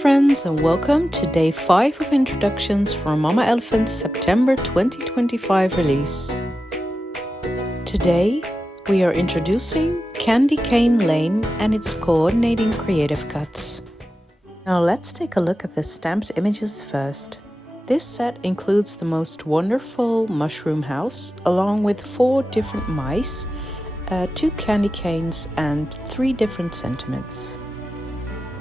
friends, and welcome to day 5 of introductions for Mama Elephant's September 2025 release. Today we are introducing Candy Cane Lane and its coordinating creative cuts. Now let's take a look at the stamped images first. This set includes the most wonderful mushroom house along with 4 different mice, 2 candy canes and 3 different sentiments.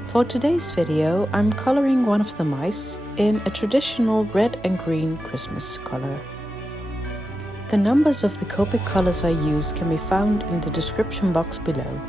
For today's video, I'm coloring one of the mice in a traditional red and green Christmas color. The numbers of the Copic colors I use can be found in the description box below.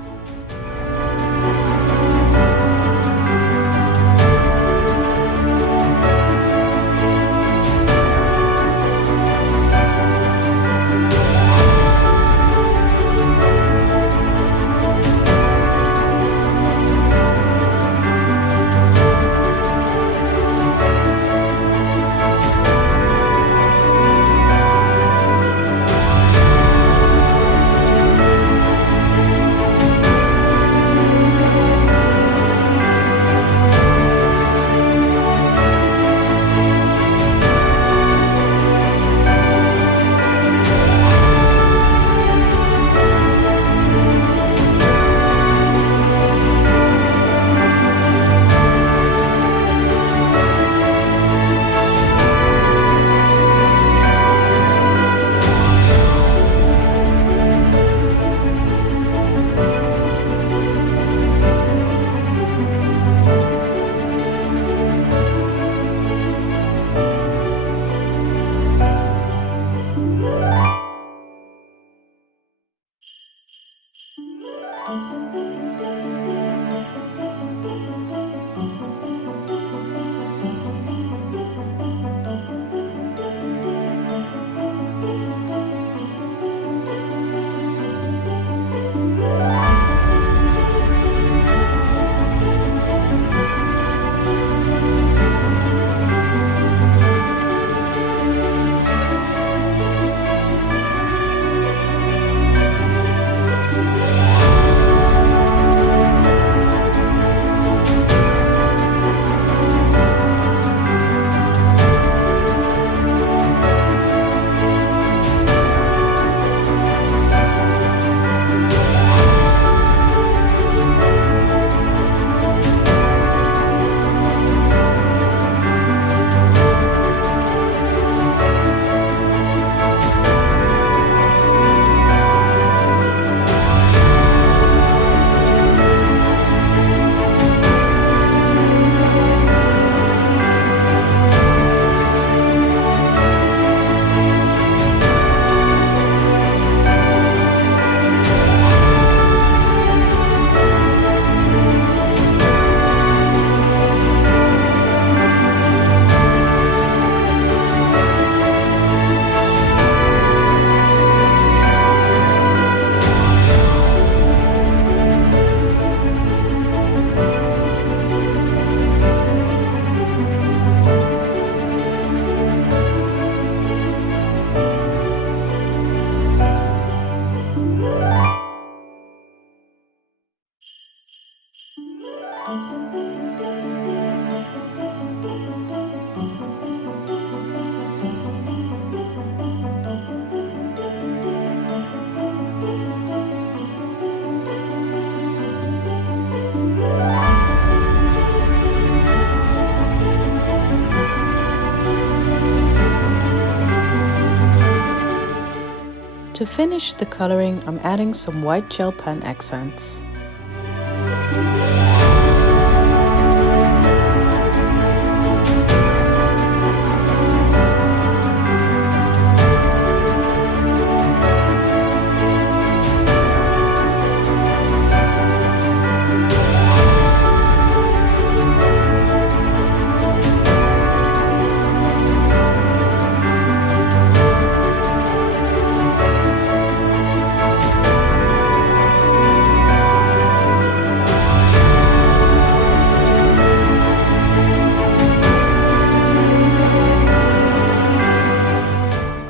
To finish the coloring, I'm adding some white gel pen accents.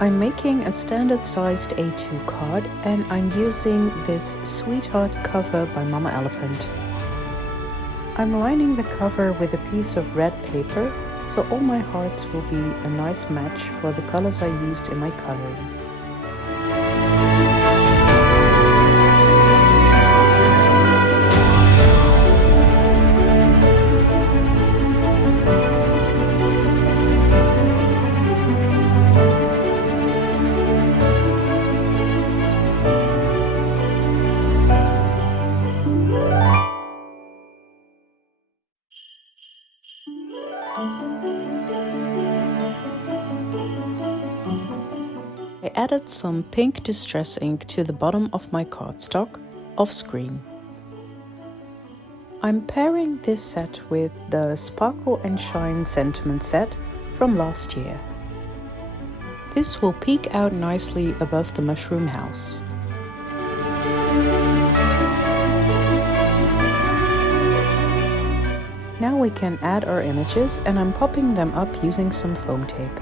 I'm making a standard sized A2 card and I'm using this Sweetheart cover by Mama Elephant. I'm lining the cover with a piece of red paper, so all my hearts will be a nice match for the colors I used in my coloring. I added some pink distress ink to the bottom of my cardstock, off screen. I'm pairing this set with the Sparkle and Shine Sentiment set from last year. This will peek out nicely above the mushroom house. Now we can add our images, and I'm popping them up using some foam tape.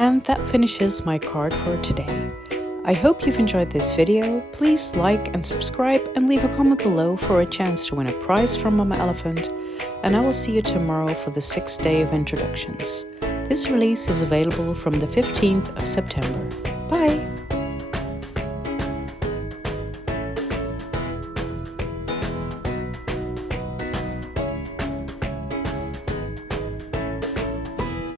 And that finishes my card for today. I hope you've enjoyed this video. Please like and subscribe and leave a comment below for a chance to win a prize from Mama Elephant, and I will see you tomorrow for the 6th day of introductions. This release is available from the 15th of September. Bye!